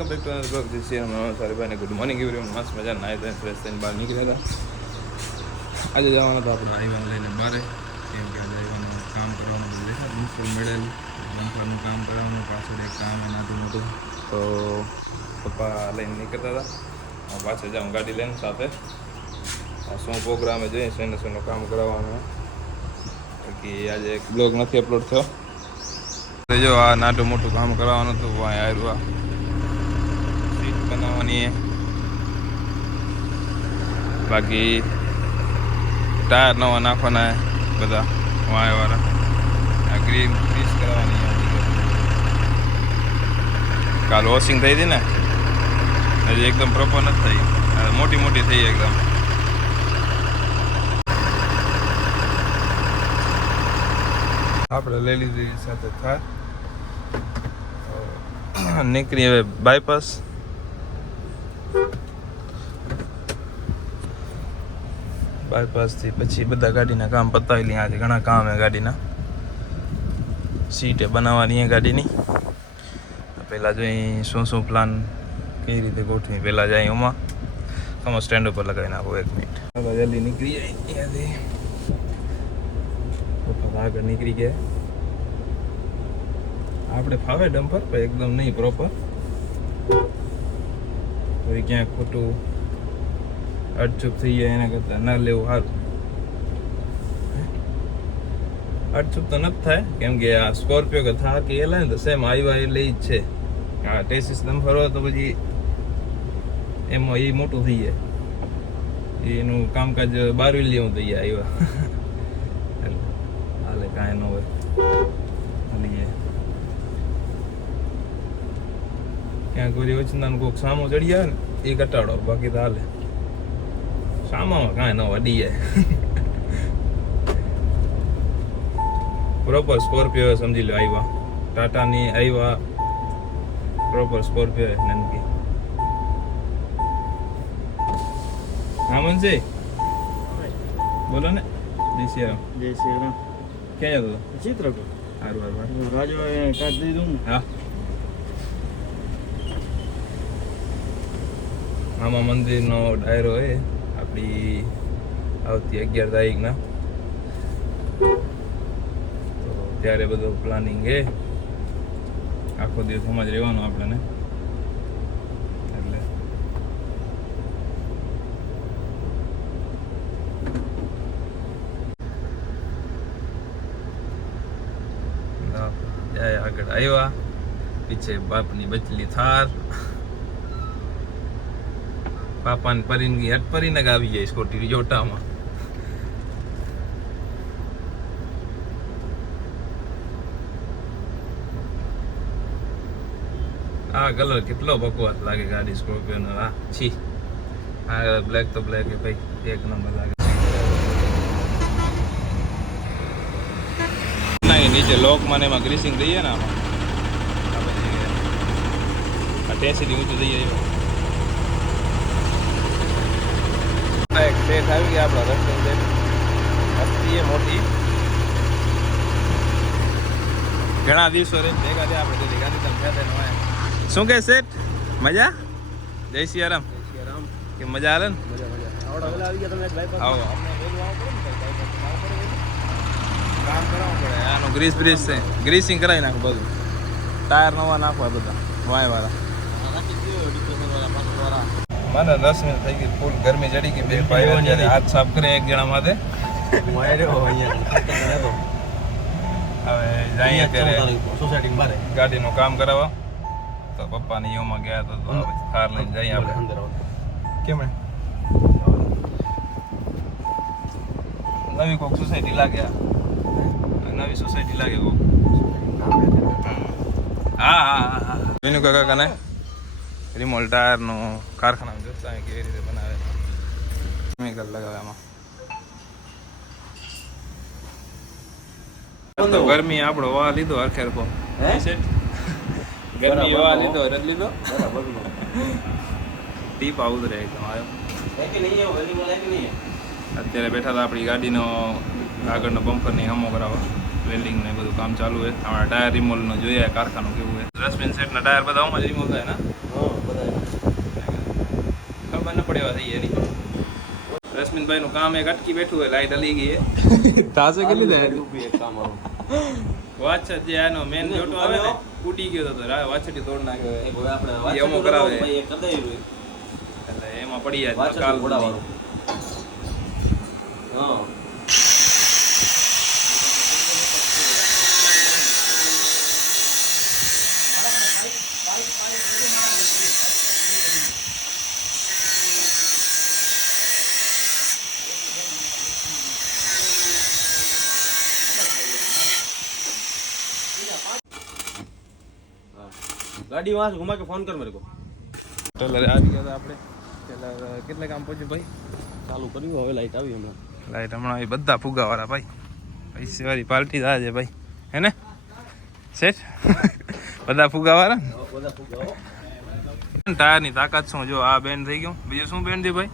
Welcome back to another blog. This is સારી ભાઈને good morning everyone. મસ્ત મજા નાહી ધોઈને ફ્રેશ થઈને બહાર નીકળ્યા હતા. આજે જવાનું તો આપણે આઈવાન લઈને બહાર, કેમ કે આજે આઈવાનું કામ કરવાનું બધું દેખાય મુશ્કેલ મળેલું, બંકરનું કામ કરવાનું, પાછળ એક કામ એનાથી મોટું. તો પપ્પા લઈને નીકળતા હતા, પાછળ જાઉં ગાડી લઈને સાથે. શું પ્રોગ્રામે જોઈએ શેનું કામ કરાવવાનું, બાકી આજે એક બ્લોગ નથી અપલોડ થયો. જો આ નાટું મોટું કામ કરવાનું હતું, આવ્યું સીટ બનાવવાની, બાકી ટાયર નવા નાખવાના બધા વાયવાળા, આ ગ્રીન ગ્રીસ કરવાની. કાલ વોશિંગ થઈ હતી ને, હજી એકદમ પ્રોપર નથી થઈ, મોટી મોટી થઈ એકદમ. આપણે લઈ લીધી સાથે થાર, નીકળી હવે બાયપાસ. બાયપાસથી પછી બધા ગાડીના કામ પતાવી લઈએ. આજે ઘણા કામ છે ગાડીના, સીટે બનાવવાની ગાડીની. પહેલાં જોઈ શું પ્લાન કઈ રીતે ગોઠવી, પહેલાં જાય એમાં તમે સ્ટેન્ડ ઉપર લગાવી નાખો. 1 મિનિટ જલ્દી નીકળી જાય ત્યાંથી. આગળ નીકળી ગયા. આપણે ફાવે ડમ્પર પણ એકદમ નહીં પ્રોપર, પછી ક્યાંક ખોટું અડચૂપ થઈ જાય એના કરતાં ના લેવું સારું. અડચૂપ તો નથી થાય, કેમ કે આ સ્કોર્પિયો કે થા કે એલા ને તો સેમ આવ્યા એટલે જ છે. હા ટેસિસ ડમ્પર હોય તો પછી એમાં એ મોટું થઈ જાય, એનું કામકાજ 12 લેવું થઈ જાય આવ્યા. હાલે કાંઈ ન હોય, ક્યાંક કોઈ વચનાનું કોઈક સામો ચડી આવે ને એ ઘટાડો, બાકી તો હાલે. સામામાં કાંઈ ન વડી જાય. પ્રોપર સ્કોર્પિયો સમજી લો આવ્યા, ટાટાની આવ્યા પ્રોપર સ્કોર્પિયો નનકી. હા મનસે બોલો ને. જય શ્રી રામ. જય શ્રી રામ. ક્યાં જતો? ચિત્રકૂટ. સારું સારું. રાજુ કાઢી દીધું. હા મામા મંદિરનો ડાયરો એ આપણી આવતી 11 તારીખના, તો ત્યારે બધું પ્લાનિંગ એ આખો દિવસ એમાં જ રહેવાનું આપણને. એટલે જાય આગળ આવ્યા, પીછે બાપની બચલી થાર. પાપાને પરીને ગઈ હટ પરીને આવી જાય સ્કૂટી જોટામાં. આ કલર કેટલો બકવાસ લાગે ગાડી સ્કોર્પિયો નો. આ છી, આ બ્લેક તો બ્લેક ભાઈ એક નંબર લાગે. નીચે લોકમાં એમાં ગ્રીસિંગ દઈએ ને, આમાં આ ટેસીથી ઊંચું થઈ જાય. એક સેટ આવી ગયા આપણા રસ્તે સેટ, હસ્તી એ મોટી. ઘણા દિવસો રહી ભેગા થયા આપણે, તેથી ગાંધીધામ થયા. શું કે સેટ મજા? જય શ્રી રામ. કે મજા આવે ને? આવો કામ કરાવવું પડે. આનું ગ્રીસ બ્રીસ છે, ગ્રીસિંગ કરાવી નાખું બધું. ટાયર નવા નાખવા બધા વાયવાળા. મને 10 મિનિટ થઈ ગઈ, ફૂલ ગરમી ચડી ગઈ. બે ભાઈ જ્યારે હાથ સાફ કરે એક જણા માથે. હવે જઈએ અત્યારે સોસાયટી બારે ગાડીનું કામ કરાવવા. તો પપ્પાની યોમાં ગયા તો કાર લઈને જઈએ આપણે અંદર. કેમ નવી કોઈક સોસાયટી લાગે, નવી સોસાયટી લાગે કોઈક. હા હા હા વિનુ કાકા ને રિમોલ ટાયરનું કારખાના જોતા કેવી રીતે બનાવે, કેમિકલ લગાવે આમાં. તો ગરમી આપણો વાહ લીધો હરખેરખો. ગરમી વાહ લીધો રદ લીધો. ટીપ આવું રહે એકદમ આવ્યો. અત્યારે બેઠા હતા આપણી ગાડીનો આગળનો બમ્પરની હમો કરાવવા. વેલ્ડિંગ ને બધું કામ ચાલુ છે. અમારા ટાયર રિમોલ નો જોઈએ કારખાનું કેવું છે. રસબેન સેટના ટાયર બધા આમાં જ રિમોલ થાય ને. કેટલા પડ્યા થઈ એની રશ્મિનભાઈ નું કામ એક અટકી બેઠું હોય લાઈટ હલી ગઈ તાસે કેટલી થાય વાછ જે આનો મેન જોટો આવે ને તૂટી ગયો તો વાછટી તોડ નાખ્યો આપણે એમો કરાવે એટલે એમાં પડી જાય કાલ ઘોડાવાળો હા गाड़ी वहां से घुमा के फोन कर मेरे को ટેલર આવી ગયા આપણે ટેલર કેટલે કામ પહોંચ્યું ભાઈ ચાલુ કર્યું હવે લાઈટ આવી હમણાં આવી બધા ફુગાવાળા ભાઈ પૈસે વાળી પાર્ટી થાય છે ભાઈ હે ને શેઠ બધા ફુગાવાળા બધા ફુગાવો ટાયરની તાકાત શું જો આ બેન્ડ થઈ ગયું બીજું શું બેન્ડ થયું ભાઈ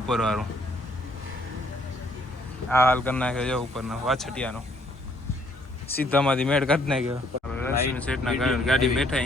ઉપર વાળું આ હાલ કરી નાખ્યો જો ઉપરનો વાછટિયાનો સીધામાંથી મેળ કાઢી નાખ્યો સેટના ગાડી બેઠા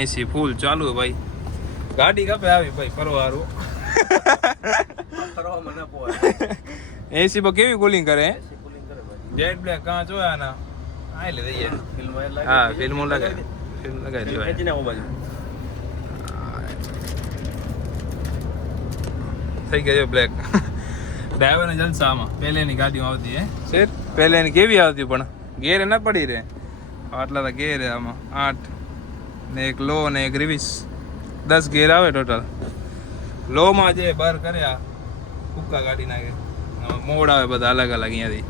80 ફૂલ ચાલુ ભાઈ ગાડી કપે આવી ભાઈ પરવારું ફરવા મને પોય 80 પર કેવી કુલિંગ કરે જેટ બ્લેક કાંચ હોય આના આઈ લે દઈએ ફિલ્મ લાગે હા ફિલ્મ લગાવી દેવાય ખેંચી નાખો બાજુ થઈ ગયો બ્લેક ડ્રાઈવરને જલસા આમાં પહેલેની ગાડીઓ આવતી હે શેઠ પહેલેની કેવી આવતી પણ ગેર ના પડી રે આટલા તો ગેર આમાં 8 ને એક લો ને એક રિવિસ 10 ગેર આવે ટોટલ લો માં જે બર કર્યા કુક્કા કાઢી નાખે મોડ આવે બધા અલગ અલગ અહીંયાથી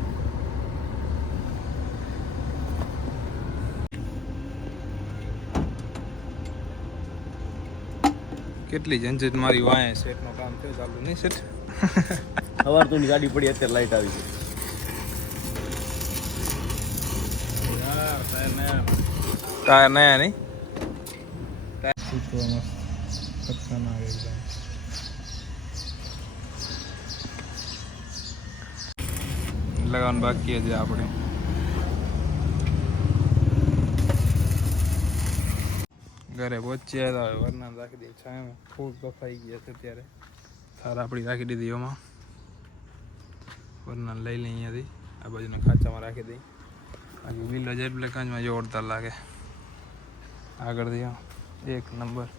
કેટલી ઝંઝટ મારી વાય સેટ નો કામ થયો ચાલુ નહીં સેટ સવાર તો ગાડી પડી અત્યારે લાઈટ આવી છે ટાયર નયા નહીં લગાવવાનું બાકી છે આપણે ઘરે પહોંચ્યા હતા વરના રાખી દઈએ છાંયમાં ફૂલ બફાઈ ગયા છે અત્યારે થાર આપણી રાખી દીધી એમાં વરના લઈ લઈ અહીંયાથી આ બાજુના ખાંચામાં રાખી દઈ બાકી વિલો જેટ બ્લેક કાંચમાં જોરદાર લાગે આગળથી એક નંબર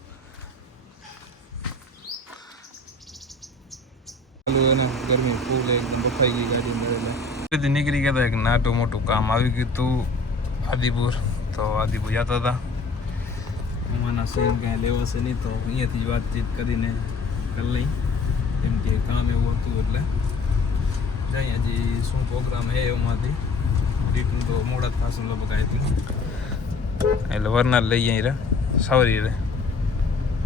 ચાલુ એને ગરમી ફૂલ એકદમ બફાઈ ગઈ ગાડી અંદર નીકળી ગયા હતા એક નાટું મોટું કામ આવી ગયું હતું આદિપુર તો આદિપુર જતા હતા એમાંના સેમ કાંઈ લેવાશે નહીં તો અહીંયાથી વાતચીત કરીને કરી લઈ કેમ કે કામ એવું હતું એટલે જાય હજી શું પ્રોગ્રામ છે એમાંથી રીતનું તો મોડા જ થશે લગભગ આઈ એટલે વરના લઈ અહીં રે સાવરી રે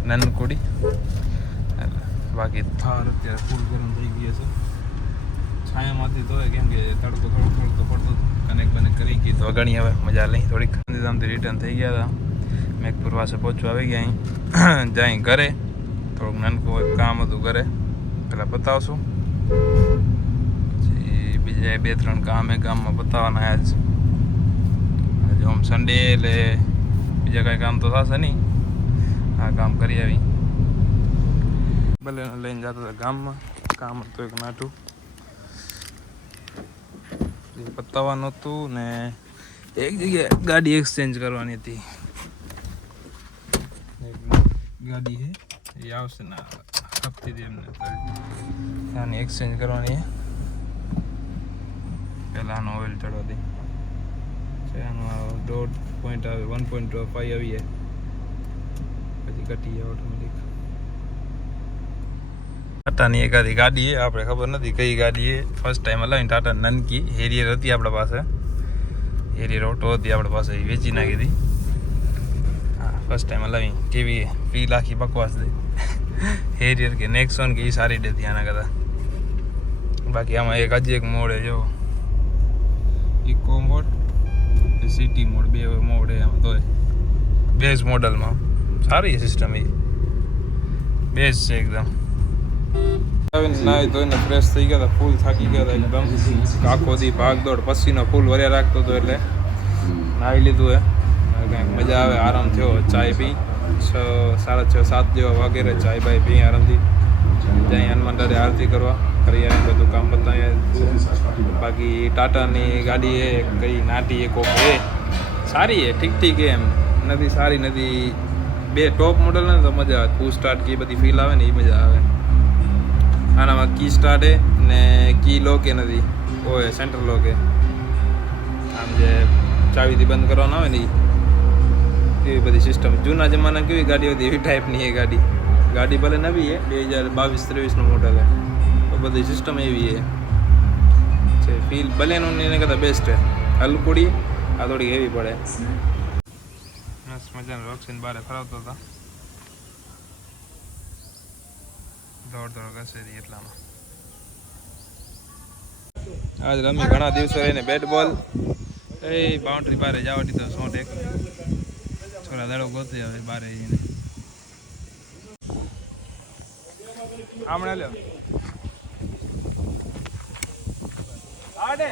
નાનકુડી એટલે બાકી થાર અત્યારે ફૂલ ગરમ થઈ ગઈ છે છાયામાંથી તો કેમ કે તડકો થોડો પડતો કનેક્ટ કરી ગઈ તો ઘણી હવે મજા લઈ થોડીક ગાંધીધામથી રિટર્ન થઈ ગયા હતા મેઘપુર પાસે પહોંચવા આવી ગયા અહીં જાય ઘરે થોડુંક નાનકું કામ હતું ઘરે પેલા બતાવશું પછી બીજા 2-3 કામ ગામમાં બતાવવાના આજ આજે આમ સન્ડે એટલે બીજા કાંઈ કામ તો થશે નહીં આ કામ કરી આવી ભલે લઈને જતા હતા ગામમાં કામ હતું એક નાટું બતાવવાનું હતું ને એક જગ્યાએ ગાડી એક્સચેન્જ કરવાની હતી ગાડી છે એ આવશે ને હપ્તીથી એમને આની એક્સચેન્જ કરવાની છે પહેલાં આનો ઓઇલ ચડવા દઈ આનો 1.5 આવે 1.5 આવીએ પછી ઘટી જાય ઓટોમેટિક ટાટાની એકાદી ગાડી છે આપણે ખબર નથી કઈ ગાડી છે ફર્સ્ટ ટાઈમ હલાવીને ટાટા નનકી હેરિયર હતી આપણા પાસે હેરિયર ઓટો હતી આપણા પાસે એ વેચી નાખી હતી હા ફર્સ્ટ ટાઈમ હલાવી કેવી ફીલ આખી બકવાસ દે હેરિયર કે નેક્સોન કે એ સારી દેતી આના કરતાં બાકી આમાં એક હજી એક મોડ છે જો ઇકો મોડ સિટી મોડ બે મોડ છે આમાં તો બેઝ મોડલમાં સારી સિસ્ટમ એ બેઝ છે એકદમ નાહી ધોઈને ફ્રેશ થઈ ગયા હતા ફૂલ થાકી ગયા હતા એકદમ આખો દી ભાગ દોડ પસીનો ફૂલ વર્યા રાખતો હતો એટલે નાહી લીધું હે કંઈક મજા આવે આરામ થયો ચાય પી 6, 6:30, 7 જેવા વાગેરે ચાય બાય પી આરામથી ત્યાં હનુમાન દાદા આરતી કરવા કરી અને બધું કામ બતાવ્યા. બાકી ટાટાની ગાડી એ કઈ નાટી એ કોક એ સારી એ ઠીક એમ નથી સારી નથી. બે ટોપ મોડલ ને તો મજા આવે. પુશ સ્ટાર્ટ કી બધી ફીલ આવે ને એ મજા આવે. આનામાં કી સ્ટાર્ટ એ ને કી લોક એ નથી ઓય સેન્ટર લોક એ આમ જે ચાવીથી બંધ કરવાનું આવે ને એવી બધી સિસ્ટમ. જૂના જમાના કેવી ગાડી હતી એવી ટાઈપની એ ગાડી ભલે નવી એ 2022-23નું મોડલ છે તો બધી સિસ્ટમ એવી છે. ફીલ બલેનું એને કરતાં બેસ્ટ છે. હલકુડી આ થોડી હેવી પડે. મસ્ત મજાનું રોક્સીને બહાર ફરાવતો હતા. દોડ ઘસે એટલામાં આજ રમી ઘણા દિવસો રહીને બેટ બોલ એ બાઉન્ડ્રી બારે જવા દીધો. શોટ એક છોરા દાડો ગોતી હવે બારે જઈને આમણે લ્યો આડે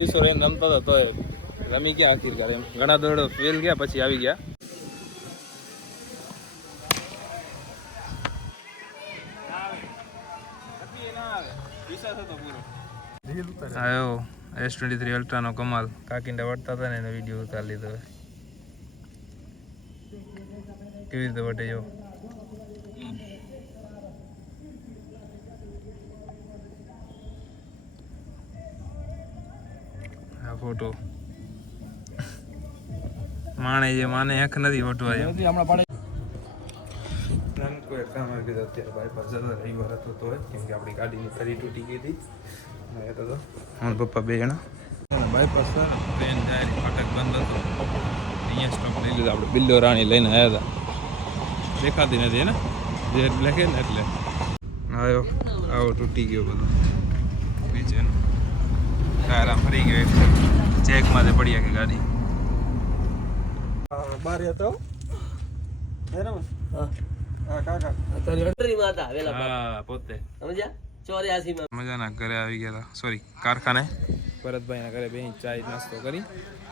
દિવસો રહીને રમતા હતા તો રમી ગયા આખીરકાર એમ. ઘણા દોડો ફેલ ગયા પછી આવી ગયા. આવ્યો S23 અલ્ટ્રાનો કમાલ. કાકીને વળતા હતા ને એનો વિડીયો ઉતારી લીધો. કેવી રીતે વટે જો આ ફોટો માને આંખ નથી વટવા એમ. કોઈ કામ આવી ગયું અત્યારે બાયપાસ જતા રવિવાર હતો તો કેમ કે આપણી ગાડીની ફરી તૂટી ગઈ હતી. હું પપ્પા બે જણા બાયપાસ ટ્રેન જાય ફાટક બંધ હતો અહીંયા સ્ટોપ લઈ લીધો. આપણે બિલ્લો રાણી લઈને આવ્યા હતા. દેખાતી નથી ને જે લખે ને એટલે આવ્યો આવો તૂટી ગયો બધો નીચેનો ટાયર આમ ફરી ગયો. ચેકમાં જ પડી કે ગાડી બાર હતો પોતે મજાના ઘરે આવી ગયા હતા. સોરી કારખાને ભરતભાઈના ઘરે બેસી ચાય નાસ્તો કરી.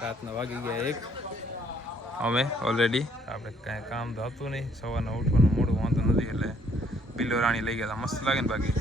રાતના વાગી ગયા 1. અમે ઓલરેડી આપણે કાંઈ કામ તો હતું નહીં. સવારના ઉઠવાનું મોડું વાંધો નથી એટલે બિલ્લો રાણી લઈ ગયા હતા. મસ્ત લાગે ને બાકી